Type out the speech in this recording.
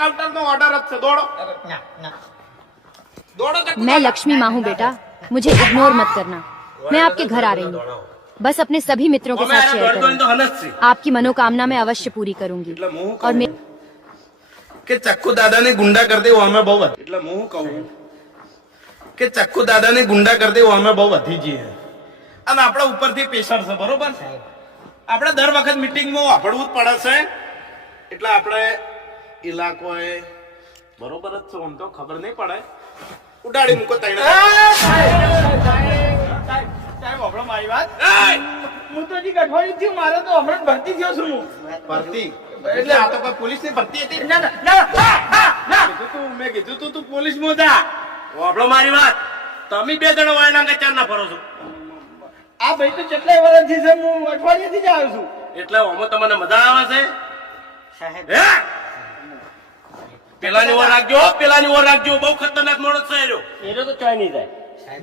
Counter નો order જ છે દોડો દોડો मैं लक्ष्मी माँ हूँ बेटा, मुझे इग्नोर मत करना। मैं आपके घर आ रही हूँ, बस अपने सभी मित्रों के साथ शेयर करूँगी। आपकी मनोकामना मैं अवश्य पूरी करूंगी। और मैं કે ચક્કુ દાદાને ગુંડા કરી દેવો અમે બહુ એટલે હું કહું કે ચક્કુ દાદાને ગુંડા કરી દેવો અમે બહુ વધી જઈએ અને આપણા ઉપરથી પ્રેશર છે બરોબર આપણે દર વખત મીટિંગમાં વાપરવું જ પડે છે એટલે આપણે ઇલાકોએ બરોબર જ છે આમ તો ખબર નહીં પડે ઉડાડી મૂકો તૈણે સાહેબ આપણો મારી વાત હું તો હજી ગઠવાડી થયું મારે તો હમણાં ભરતી થયો છું હું ભરતી એટલે આ તો કોઈ પોલીસ ની ભરતી હતી ના મેં કીધું તું પોલીસ માં જા આપણો મારી વાત તમે બે જણા વાયના ચાર ના ફરો છો આ ભાઈ તો કેટલાય વર્ષથી છે હું અઠવાડિયાથી જ આવ્યો છું એટલે આમાં તમને મજા આવે છે સાહેબ પેલાની ઓર રાખજો બહુ ખતરનાક માણસ છે એનો તો ચોય નહીં જાય